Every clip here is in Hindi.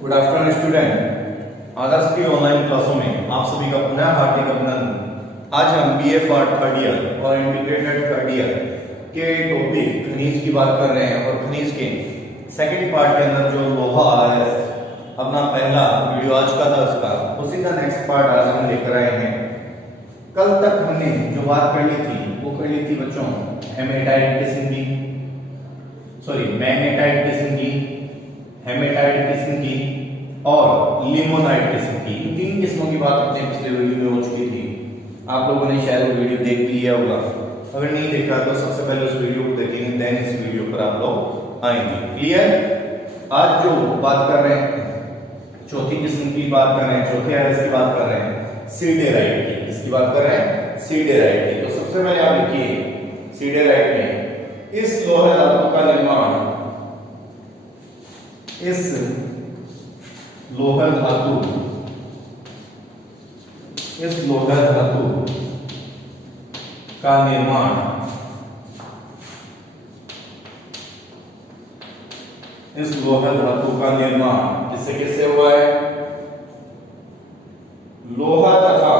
Good afternoon student. आदर्श की ऑनलाइन क्लासों में आप सभी का पुनः हार्दिक अभिनंदन। आज हम BA पार्ट थर्ड ईयर और इंटीग्रेटेड थर्ड ईयर के टॉपिक खनिज की बात कर रहे हैं और खनिज के सेकंड पार्ट के अंदर जो लोहा है अपना पहला वीडियो आज का था उसका उसी का नेक्स्ट पार्ट आज हम लेकर आए हैं। कल तक हमने जो बात कर ली थी वो कर ली थी बच्चों हेमेटाइट किस्म की, मैग्नेटाइट किस्म की, हेमेटाइट किस्म की और लिमोनाइट किस्म की। इन तीन किस्मों की बात अपने पिछले वीडियो में हो चुकी थी। आप लोगों ने शायद वो वीडियो देख भी लिया होगा। अगर नहीं देखा तो सबसे पहले उस वीडियो को देखेंगे, देन इस वीडियो पर आप लोग आएंगे। क्लियर? आज जो बात कर रहे हैं चौथी किस्म की बात कर रहे हैं, चौथे आयरस की बात कर रहे हैं, सीडेराइट की। किसकी बात कर रहे हैं? सीडेराइट की। तो सबसे पहले आप लिखिए सीडेराइट में इस लोहे धातु का निर्माण, इस लोहा धातु का निर्माण किससे किससे हुआ है? लोहा तथा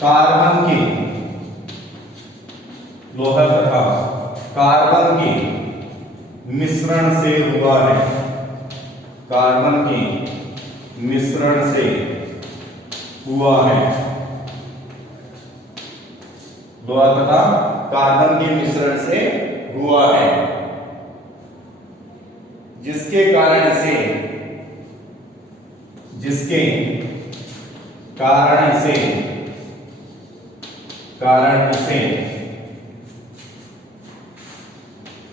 कार्बन के, लोहा तथा कार्बन के मिश्रण से हुआ है। कार्बन के मिश्रण से हुआ है। लोहा तथा कार्बन के मिश्रण से हुआ है, जिसके कारण से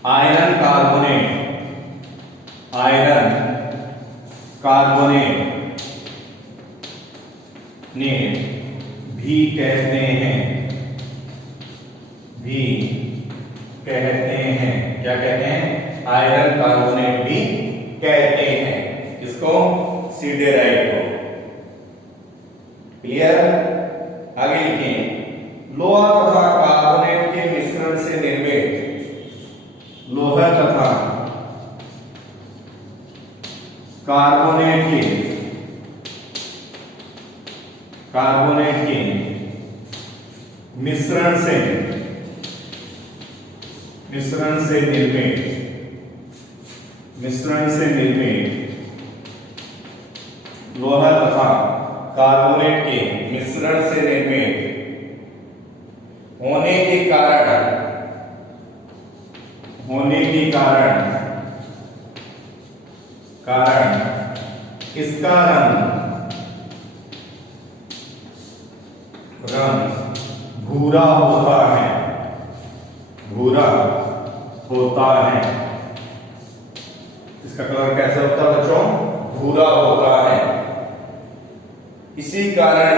आयरन कार्बोनेट ने भी कहते हैं। क्या कहते हैं? आयरन कार्बोनेट भी कहते हैं। किसको? सीडेराइट को। क्लियर? आगे लिखें लोहा तथा कार्बोनेट के मिश्रण से निर्मित, लोहा तथा कार्बोनेट के मिश्रण से निर्मित लोहा तथा कार्बोनेट के मिश्रण से निर्मित होने के कारण इसका रंग भूरा होता है। इसका कलर कैसा होता है बच्चों? भूरा होता है। इसी कारण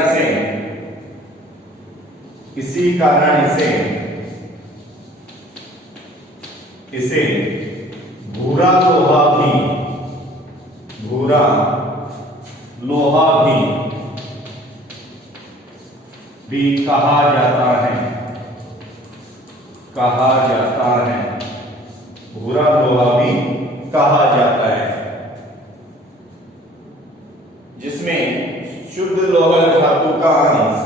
इसे भूरा लोहा भी कहा जाता है। भूरा लोहा भी कहा जाता है, जिसमें शुद्ध लोहा धातु का अंश,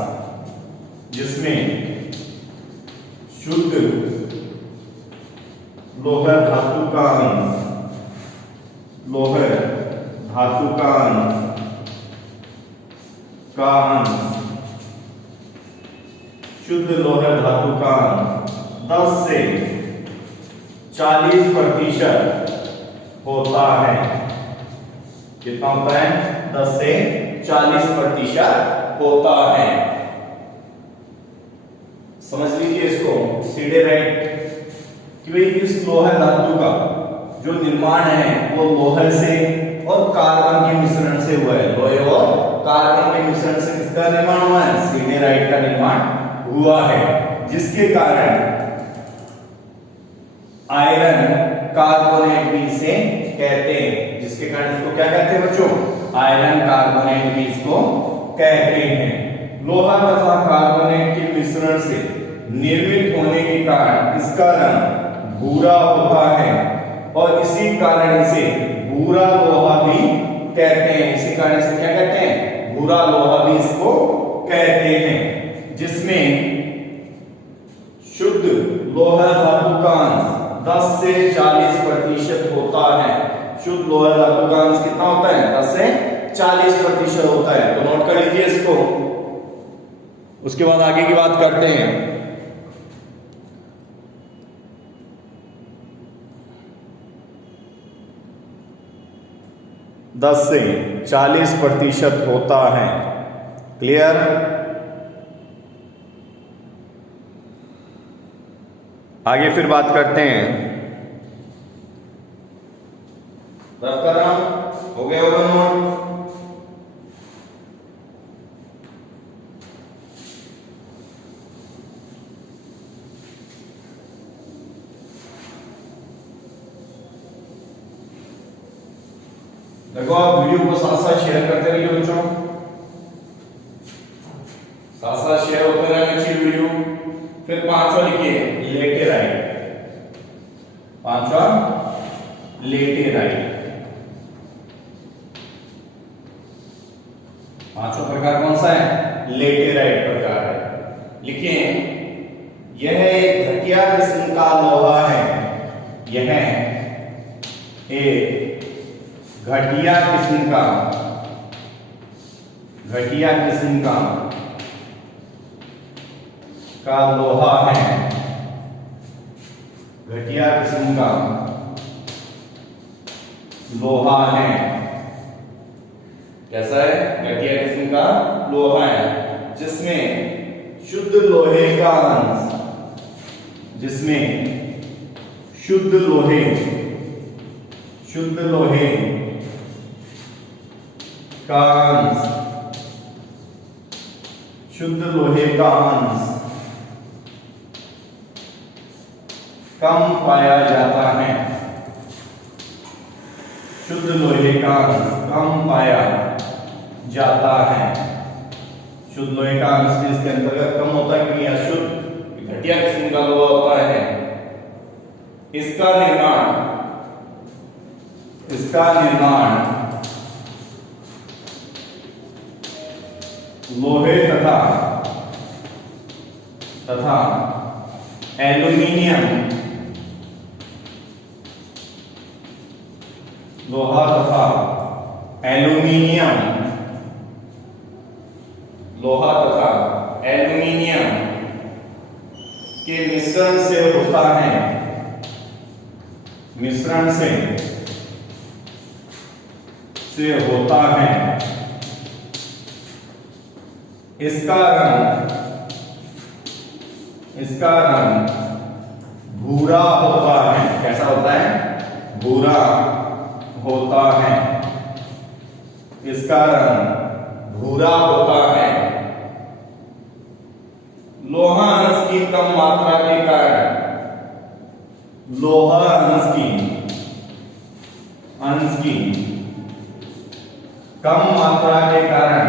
शुद्ध लोहा धातु का 10 से 40% होता है। कितना होता है? 10 से 40% होता है। समझ लीजिए इसको सीडेराइट कि भाई इस लोहा धातु का जो निर्माण है वो लोहे से और कार्बन के मिश्रण से हुआ है। लोहे और कार्बन के मिश्रण से किसका निर्माण हुआ है? सीडेराइट का निर्माण हुआ है, जिसके कारण आयरन कार्बोनेट भी इसे कहते हैं। जिसके कारण इसको क्या कहते हैं बच्चों? आयरन कार्बोनेट भी इसको कहते हैं। लोहा तथा कार्बोनेट के मिश्रण से निर्मित होने के कारण इसका रंग भूरा होता है और इसी कारण से भूरा लोहा भी कहते हैं। इसी कारण से क्या कहते हैं? भूरा लोहा भी इसको कहते हैं, जिसमें शुद्ध लोहा धातु का अंश 10 से 40% होता है। शुद्ध लोहा धातु का अंश कितना होता है? 10 से 40% होता है। तो नोट कर लीजिए इसको। उसके बाद आगे की बात करते हैं। दस से 40% होता है। क्लियर? आगे फिर बात करते हैं। रख कर हो गया होगा नोट। देखो आप वीडियो को साथ साथ शेयर करते रहिए बच्चों, साथ साथ शेयर होते रहना चाहिए वीडियो। फिर पांचवा लिखिए लेटेराइट। पांचवा लेटेराइट। पांचवा प्रकार कौन सा है? लेटेराइट प्रकार है। लिखिए यह एक घटिया किस्म का लोहा है। यह एक घटिया किस्म का लोहा है। घटिया किस्म का लोहा है। कैसा है? घटिया किस्म का लोहा है, जिसमें शुद्ध लोहे का अंश, जिसमें शुद्ध लोहे का अंश, शुद्ध लोहे का अंश कम पाया जाता है। शुद्ध लोहे का अंश कम पाया जाता है। शुद्ध लोहे का अंश इसके अंतर्गत कम होता है कि अशुद्ध घटिया किस्म का लोहा होता है। इसका निर्माण लोहे तथा एल्यूमिनियम, लोहा तथा एल्यूमिनियम के मिश्रण से होता है। मिश्रण से होता है। इसका रंग भूरा होता है। कैसा होता है? भूरा होता है। इसका रंग भूरा होता है। लोहा अंश की कम मात्रा के कारण, लोहा अंश की कम मात्रा के कारण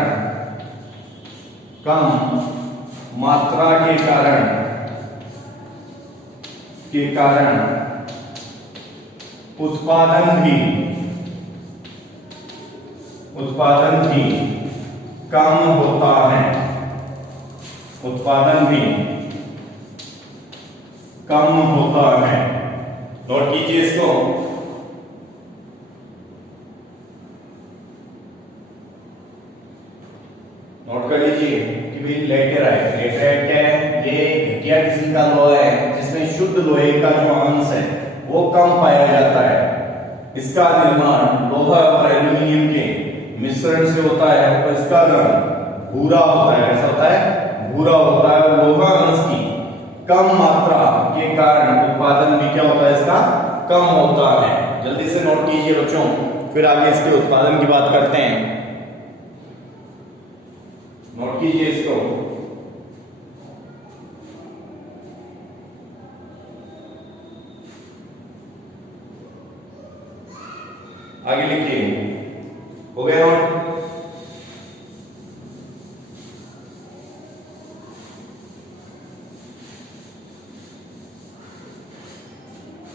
उत्पादन भी कम होता है। उत्पादन भी कम होता है। नोट कीजिए इसको। नोट कर लीजिए कि भाई लेटेराइट क्या है? ये घटिया किस्म का लोहा है, जिसमें शुद्ध लोहे का जो अंश है वो कम पाया जाता है। इसका निर्माण लोहा और एल्यूमिनियम के मिश्रण से होता है और इसका रंग भूरा होता है। कैसा होता है? भूरा होता है। और लोहा अंश की कम मात्रा के कारण उत्पादन भी क्या होता है? इसका कम होता है। जल्दी से नोट कीजिए बच्चों, फिर आगे इसके उत्पादन की बात करते हैं। नोट कीजिए इसको। आगे लिखिए। हो गया नोट?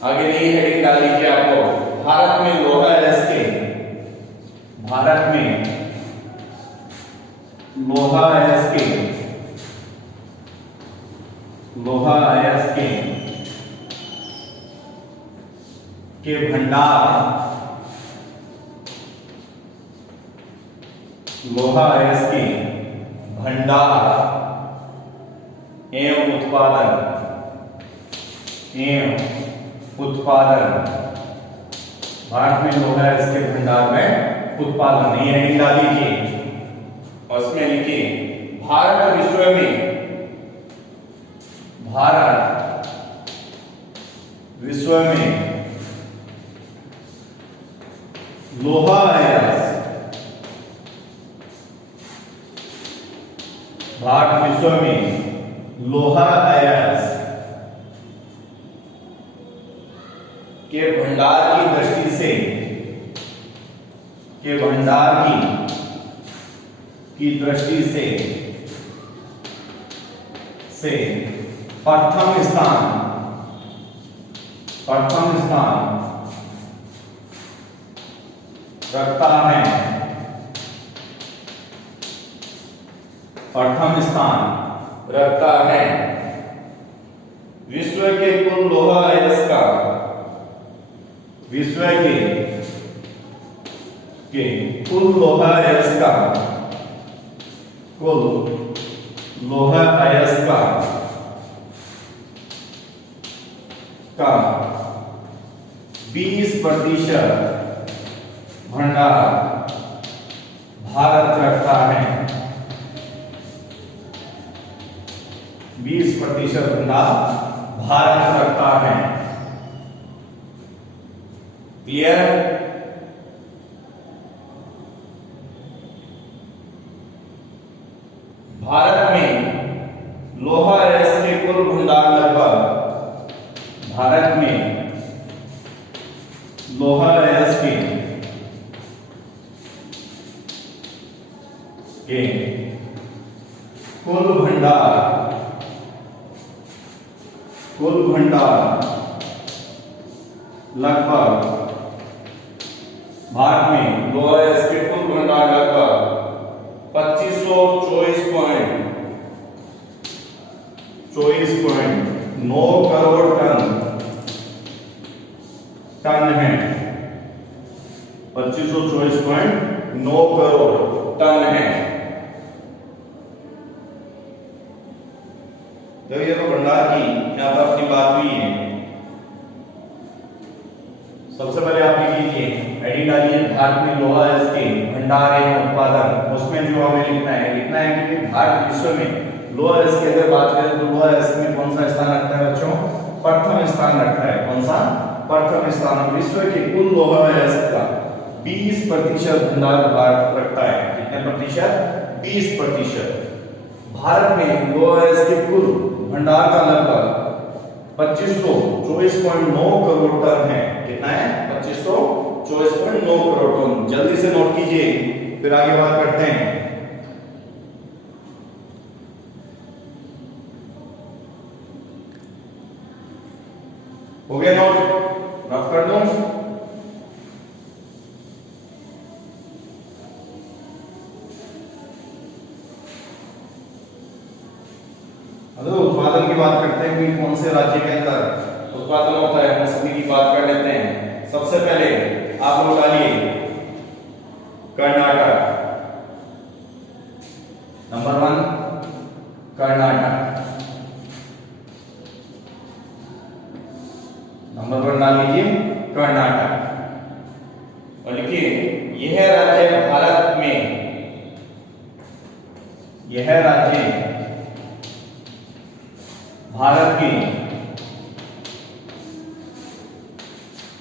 आगे नई हेडिंग डाल लीजिए आपको, भारत में लोहा अयस्क के, भारत में लोहा अयस्क के, लोहा अयस्क के भंडार, लोहा अयस्क के भंडार एवं उत्पादन, भारत में लोहा अयस्क के भंडार में उत्पादन, नई हेडिंग डाल लीजिए और उसमें लिखिए भारत विश्व में, भारत विश्व में लोहा अयस्क, भारत विश्व में लोहा अयस्क के भंडार की दृष्टि से, के भंडार की दृष्टि से प्रथम स्थान रखता है, प्रथम स्थान रखता है। विश्व के कुल लोहा अयस्क का, विश्व के कुल लोहा अयस्क का, कुल लोहा अयस्क का 20% भंडार भारत रखता है, 20% भंडार भारत रखता है। क्लियर? भारत में लोहा अयस्क के कुल भंडार लगभग, भारत में लोहा अयस्क के कुल भंडार लगभग, भारत में लोहा अयस्क के कुल भंडार लगभग 2524.9 करोड़ टन है, 2524.9 करोड़ टन है। तो ये तो भंडार की यहां पर अपनी बात हुई है। सबसे पहले आप लिख लीजिए, हेडिंग डालिए भारत में लोहा अयस्क के भंडार एवं उत्पादन। उसमें जो हमें लिखना है कि भारत विश्व में लोहा अयस्क की अगर बात करें तो लोहा अयस्क में कौन सा स्थान रखता है बच्चों? प्रथम स्थान रखता है। कौन सा? प्रथम स्थान। विश्व के कुल लोहा अयस्क का 20% भंडार भारत रखता है। कितने प्रतिशत? 20%। भारत में लोहा अयस्क के कुल भंडार का लगभग 2524.9 करोड़ टन है। कितना है? 2524.9 करोड़ टन। जल्दी से नोट कीजिए, फिर आगे बात करते हैं। हो गया नोट? रफ कर दूं? उत्पादन की बात करते हैं कि कौन से राज्य के अंदर उत्पादन होता है, हम सभी की बात कर लेते हैं। सबसे पहले आप लोग डालिए कर्नाटक, नंबर 1 कर्नाटक, नंबर 1 डाल लीजिए कर्नाटक और लिखिए यह राज्य भारत में, यह राज्य भारत की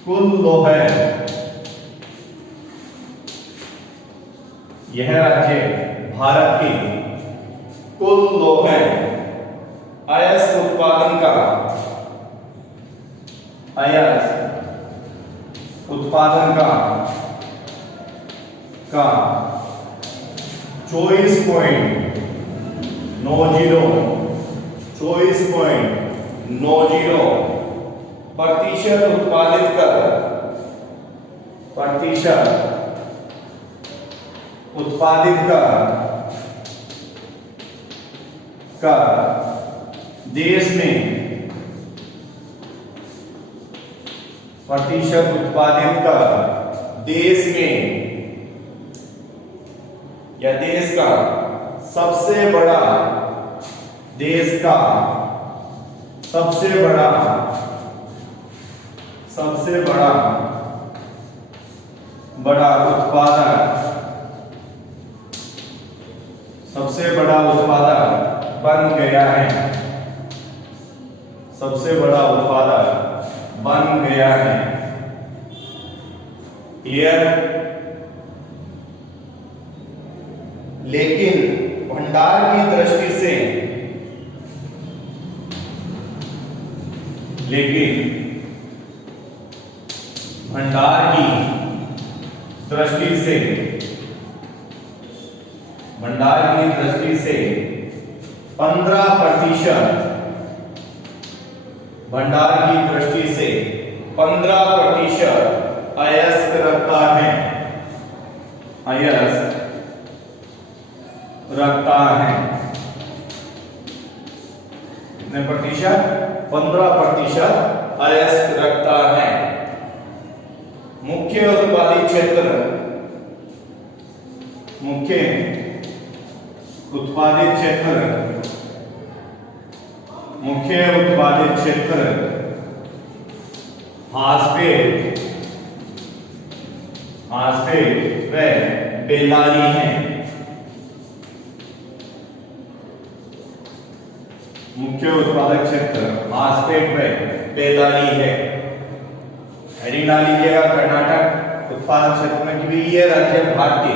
कुल लोहा, यह राज्य भारत की कुल लोहा अयस्क उत्पादन का, अयस्क उत्पादन का 24.90 प्रतिशत उत्पादित कर, प्रतिशत उत्पादित कर देश में, प्रतिशत उत्पादित कर देश में या देश का सबसे बड़ा, देश का सबसे बड़ा उत्पादक, सबसे बड़ा उत्पादक बन गया है, सबसे बड़ा उत्पादक बन गया है। क्लियर? लेकिन भंडार की दृष्टि से, लेकिन भंडार की दृष्टि से, भंडार की दृष्टि से 15%, भंडार की दृष्टि से 15% अयस्क रखता है, अयस्क रखता है। कितने प्रतिशत? 15% अयस्क रखता है। मुख्य उत्पादित क्षेत्र, मुख्य उत्पादित क्षेत्र, मुख्य उत्पादित क्षेत्र फास्फेट, फास्फेट व बेलारी है। मुख्य उत्पादक क्षेत्र फास्फेट व बेलारी है। हेडिंग डाल लीजिएगा कर्नाटक उत्पादन क्षेत्र में कि ये राज्य भारत के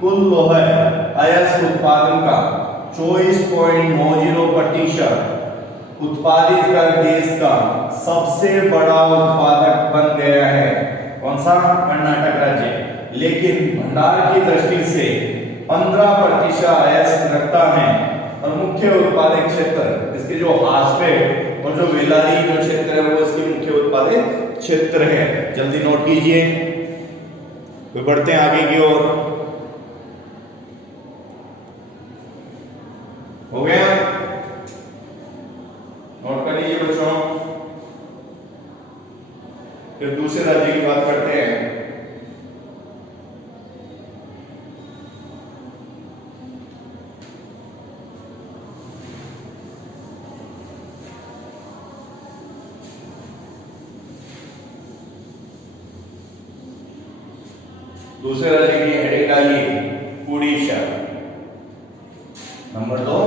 कुल लोह अयस्क उत्पादन का 24.90% उत्पादित कर देश का सबसे बड़ा उत्पादक बन गया है। कौन सा? कर्नाटक राज्य। लेकिन भंडार की दृष्टि से 15% अयस्क रखता है और मुख्य उत्पादक क्षेत्र इसके जो फास्फेट और जो बेलारी जो क्षेत्र है वो इसके मुख्य उत्पादक क्षेत्र है। जल्दी नोट कीजिए, फिर बढ़ते हैं आगे की ओर। हो गया? नोट कर लीजिए बच्चों। फिर दूसरे राज्य की बात करते हैं। दूसरे राज्य की हेडिंग डालिए Orissa. Number 2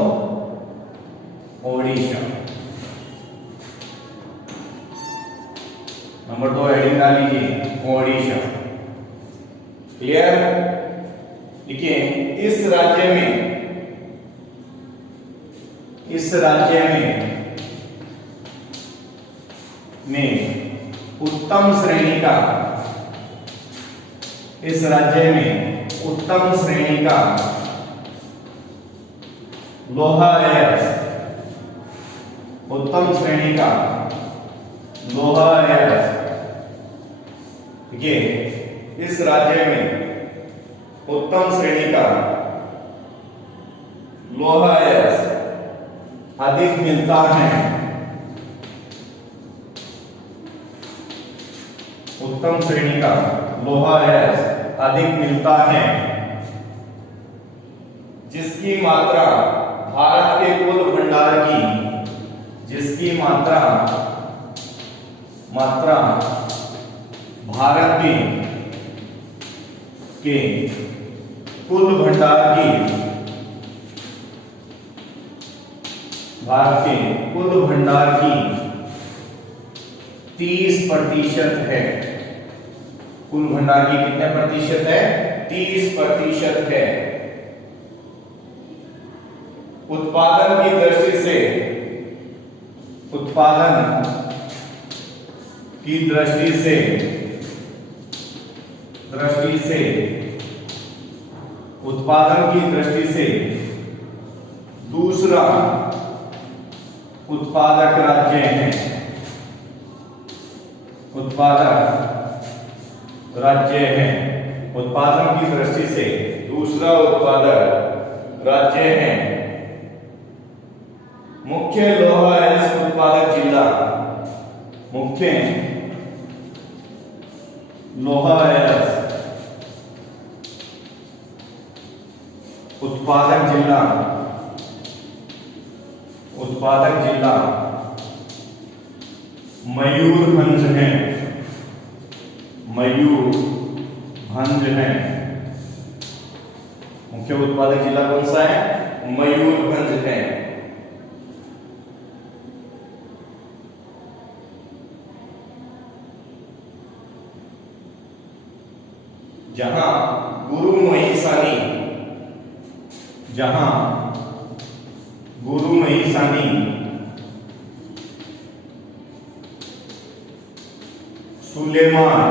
Odisha. Number 2 heading डालिए ओडिशा। क्लियर? देखिए इस राज्य में उत्तम श्रेणी का, इस राज्य में उत्तम श्रेणी का लोहा अयस्क, उत्तम श्रेणी का लोहा अयस्क, देखिए इस राज्य में उत्तम श्रेणी का लोहा अयस्क अधिक मिलता है, उत्तम श्रेणी का लोहा अयस्क अधिक मिलता है, जिसकी मात्रा भारत के कुल भंडार की, जिसकी मात्रा भारत के कुल भंडार की, भारत के कुल भंडार की 30% है। कुल भंडार की कितने प्रतिशत है? 30% है। उत्पादन की दृष्टि से, उत्पादन की दृष्टि से उत्पादन की दृष्टि से दूसरा उत्पादक राज्य है, उत्पादक राज्य है। उत्पादन की दृष्टि से दूसरा उत्पादक राज्य है। मुख्य लोहा अयस्क उत्पादक जिला, मुख्य लोहा अयस्क उत्पादक जिला, उत्पादक जिला मयूरभंज है। मयूरभंज है। मुख्य उत्पादक जिला कौन सा है? मयूरभंज है। जहां गुरु महिसानी, जहां गुरु महिसानी सुलेमान,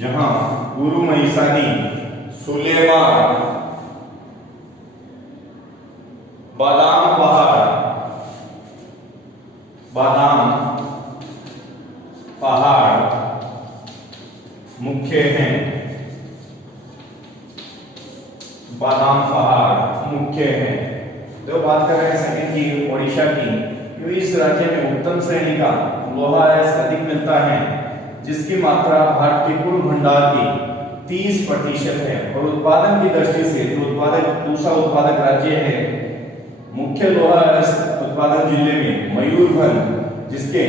जहां गुरु महिसानी सुलेमान बादाम पहाड़, बादाम पहाड़ मुख्य हैं। बादाम पहाड़ मुख्य हैं। तो बात कर रहे हैं सेकंड की, ओडिशा की। इस राज्य में उत्तम श्रेणी का लोहा अयस्क अधिक मिलता है, जिसकी मात्रा भारत के कुल भंडार की 30% है। और उत्पादन की दृष्टि से दूसरा उत्पादक राज्य है। मुख्य लोहा अयस्क उत्पादन जिले में मयूरभंज, जिसके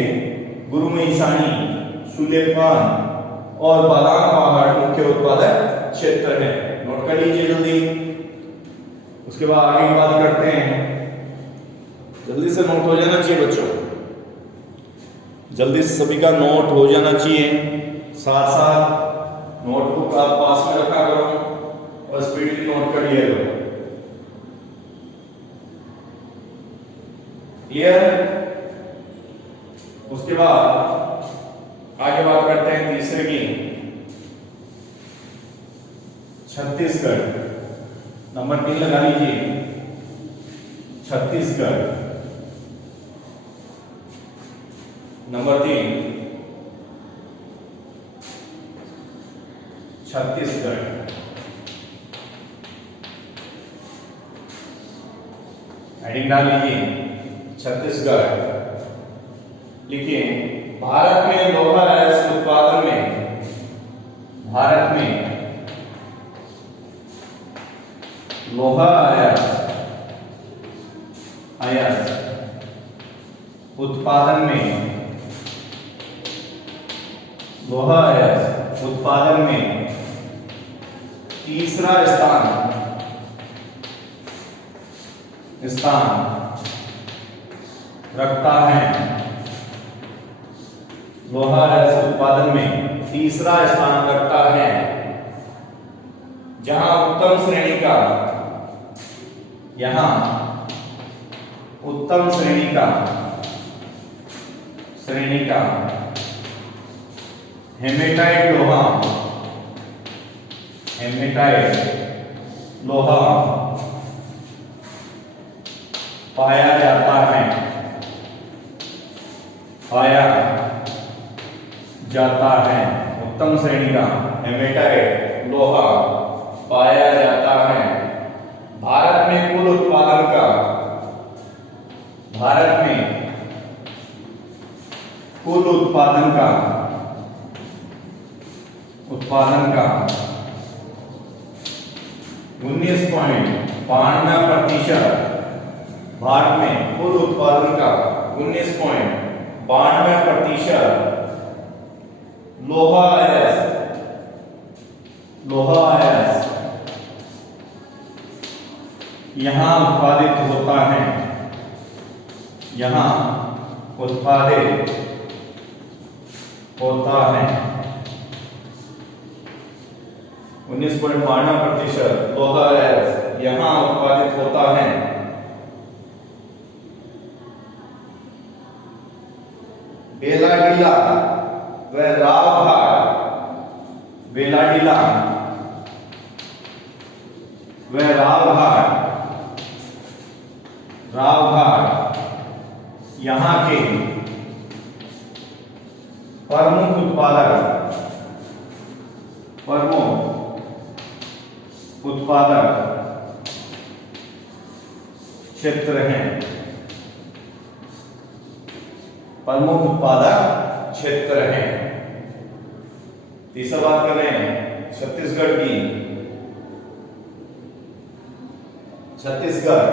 गुरु महिसानी, सुलेमान और बादाम पहाड़ मुख्य उत्पादक क्षेत्र है। नोट कर लीजिए जल्दी। उसके बाद आगे की बात करते हैं। जल्दी से नोट हो जाना चाहिए बच्चों, जल्दी से सभी का नोट हो जाना चाहिए। साथ साथ नोटबुक आप पास में रखा करो और स्पीडली नोट कर लिया करो। क्लियर? उसके बाद आगे बात करते हैं तीसरे की। छत्तीसगढ़ नंबर 3 लगा लीजिए। छत्तीसगढ़ नंबर 3, छत्तीसगढ़। हेडिंग डाल लीजिए छत्तीसगढ़। लिखिए भारत में लोहा अयस्क उत्पादन में, भारत में लोहा अयस्क उत्पादन में, लोहा अयस्क उत्पादन में तीसरा स्थान रखता है। लोहा अयस्क उत्पादन में तीसरा स्थान रखता है, जहां उत्तम श्रेणी का, यहां उत्तम श्रेणी का हेमेटाइट लोहा पाया जाता है, उत्तम श्रेणी का हेमेटाइट लोहा पाया जाता है। भारत में कुल उत्पादन का, भारत में कुल उत्पादन का 19.92%, भारत में कुल उत्पादन का 19.92% लोहा अयस्क यहां उत्पादित होता है, यहां उत्पादित होता है। 19.92% लोहा अयस्क यहां उत्पादित होता है। बेलाडीला व रावघाट, बेलाडीला व रावघाट यहाँ के प्रमुख उत्पादक क्षेत्र हैं। प्रमुख उत्पादक क्षेत्र हैं। तीसरा बात कर रहे हैं छत्तीसगढ़ की। छत्तीसगढ़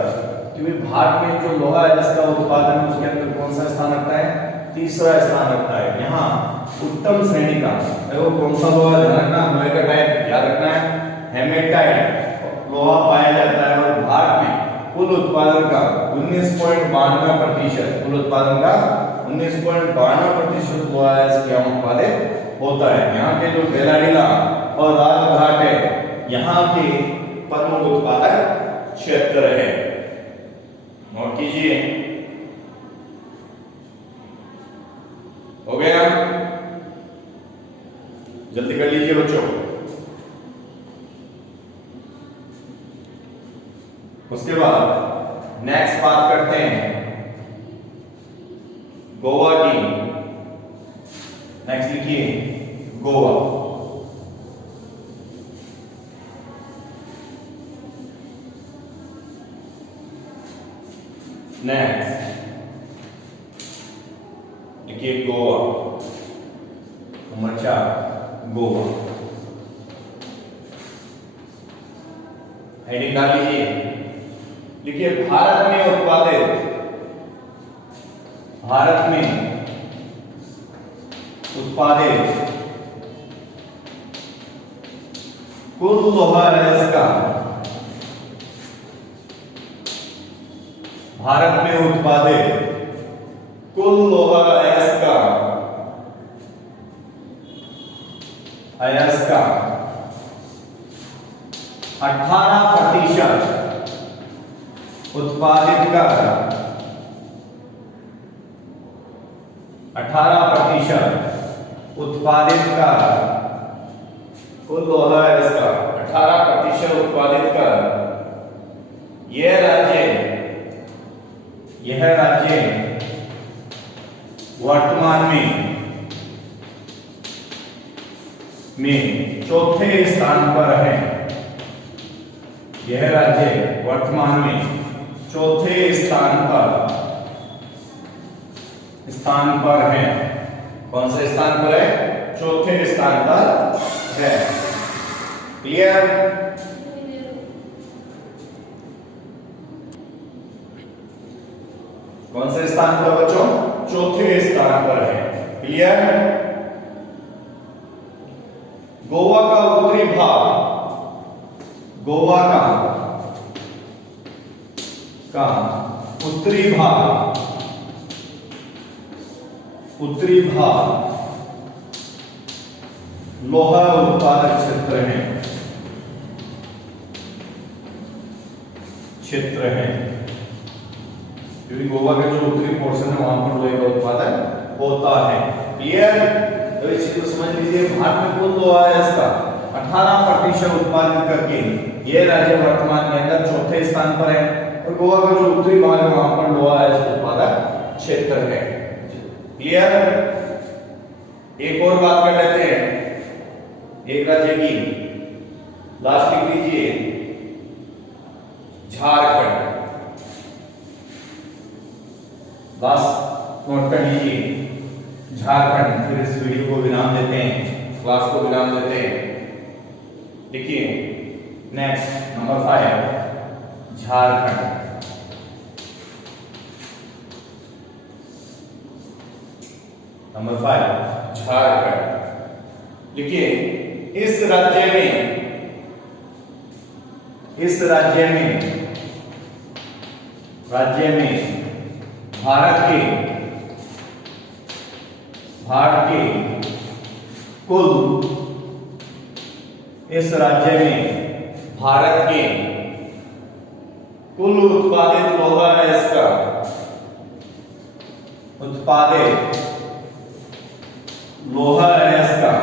क्योंकि भारत में जो लोहा है जिसका उत्पादन है उसके अंदर कौन सा स्थान रखता है? तीसरा स्थान रखता है। यहाँ उत्तम श्रेणी का देखो कौन सा लोहा ध्यान रखना, लोहे का टाइप याद रखना है, हेमेटाइट लोहा पाया जाता है। और भारत में कुल उत्पादन का 19.92%, कुल उत्पादन का 19.92% लोहा इसके यहाँ उत्पादित होता है। यहाँ के जो बेलाडीला और राजघाट है यहाँ के प्रमुख उत्पादक क्षेत्र है। नोट कीजिए। हो गया? जल्दी कर लीजिए बच्चों। उसके बाद नेक्स्ट बात करते हैं गोवा की। नेक्स्ट लिखिए गोवा। नेक्स्ट लिखिए गोवा। नंबर 4 गोवा। हेडिंग डाल लीजिए। लिखिए भारत में उत्पादित कुल लोहा रजस का, भारत में उत्पादित कुल लोहा अयस्क का 18% उत्पादित कर 18% उत्पादित कर कुल लोहा अयस्क का 18% उत्पादित कर यह राज्य वर्तमान में चौथे स्थान पर है। यह राज्य वर्तमान में चौथे स्थान पर है। कौन से स्थान पर है? चौथे स्थान पर है। क्लियर? कौन से स्थान पर बच्चों? चौथे स्थान पर है। क्लियर? गोवा का उत्तरी भाग, गोवा का उत्तरी भाग लोहा उत्पादक क्षेत्र है। क्योंकि गोवा का जो उत्तरी पोर्शन है वहां पर लोहे का उत्पादन होता है। क्लियर? तो इस चीज को समझ लीजिए। भारत में कुल लोहा है इसका 18% उत्पादित करके यह राज्य वर्तमान में अंदर चौथे स्थान पर है। और गोवा का जो उत्तरी भाग है वहां पर लोहा है उत्पादक क्षेत्र है। क्लियर? एक और बात कर लेते हैं एक राज्य की। लास्ट लिख लीजिए झारखंड। लास्ट नोट कर लीजिए झारखंड। फिर इस वीडियो को विराम देते हैं, क्लास को विराम देते हैं। देखिए next number 5 Jharkhand. Number 5 Jharkhand. देखिए इस राज्य में भारत के कुल इस राज्य में भारत के कुल उत्पादित लोहा अयस्क का उत्पादित लोहा अयस्क का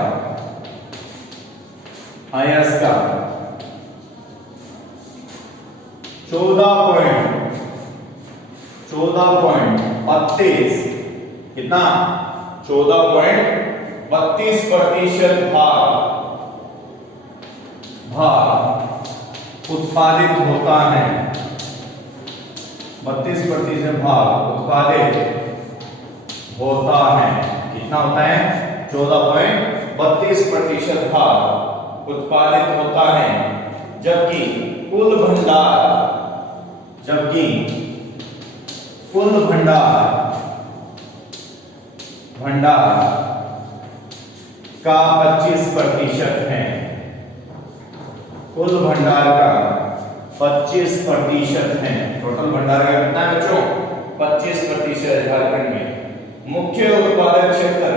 14.14% 14.32 कितना 14.32% भाग उत्पादित होता है। 32% भाग उत्पादित होता है। कितना होता है 14.32% भाग उत्पादित होता है, जबकि कुल भंडार का 25% है। कुल भंडार का 25% है। टोटल भंडार का कितना है बच्चों 25% झारखंड में। मुख्य उत्पादक क्षेत्र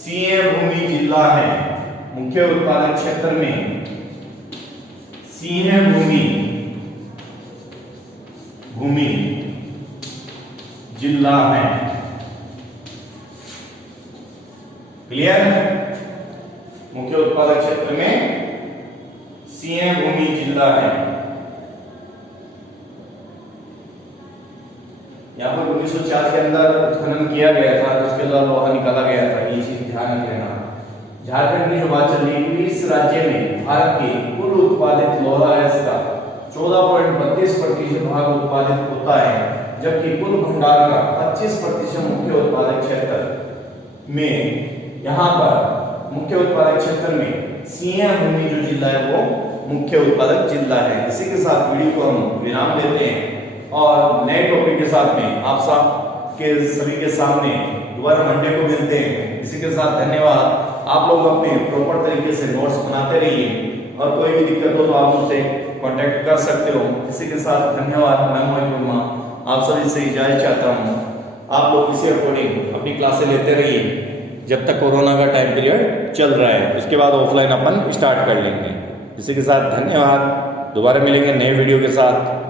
सिंह भूमि जिला है। मुख्य उत्पादक क्षेत्र में सिंह भूमि जिला है। क्लियर? मुख्य उत्पादक क्षेत्र में सिंह भूमि जिला है। यहाँ पर 1904 के अंदर उत्खनन किया गया था, उसके बाद लोहा निकाला गया था। ये चीज ध्यान रख लेना। झारखंड की जो बात चल रही है, इस राज्य में भारत के कुल उत्पादित लोहा का 14.32% भाग उत्पादित होता है, जबकि कुल भंडार का 25% मुख्य उत्पादक क्षेत्र में। यहाँ पर मुख्य उत्पादक क्षेत्र में सिंह भूमि जो जिला है वो मुख्य उत्पादक जिला है। इसी के साथ वीडियो को हम विराम देते हैं और नए टॉपिक के साथ में आप सबके सभी के सामने दोबारा मंडे को मिलते हैं। इसी के साथ धन्यवाद। आप लोग अपने प्रॉपर तरीके से नोट्स बनाते रहिए और कोई भी दिक्कत हो तो आप मुझसे कांटेक्ट कर सकते हो। इसी के साथ धन्यवाद। मैं मोहित वर्मा आप सभी से इजाजत चाहता हूँ। आप लोग इसी अकॉर्डिंग अपनी क्लासें लेते रहिए जब तक कोरोना का टाइम पीरियड चल रहा है। उसके बाद ऑफलाइन अपन स्टार्ट कर लेंगे। इसी के साथ धन्यवाद। दोबारा मिलेंगे नए वीडियो के साथ।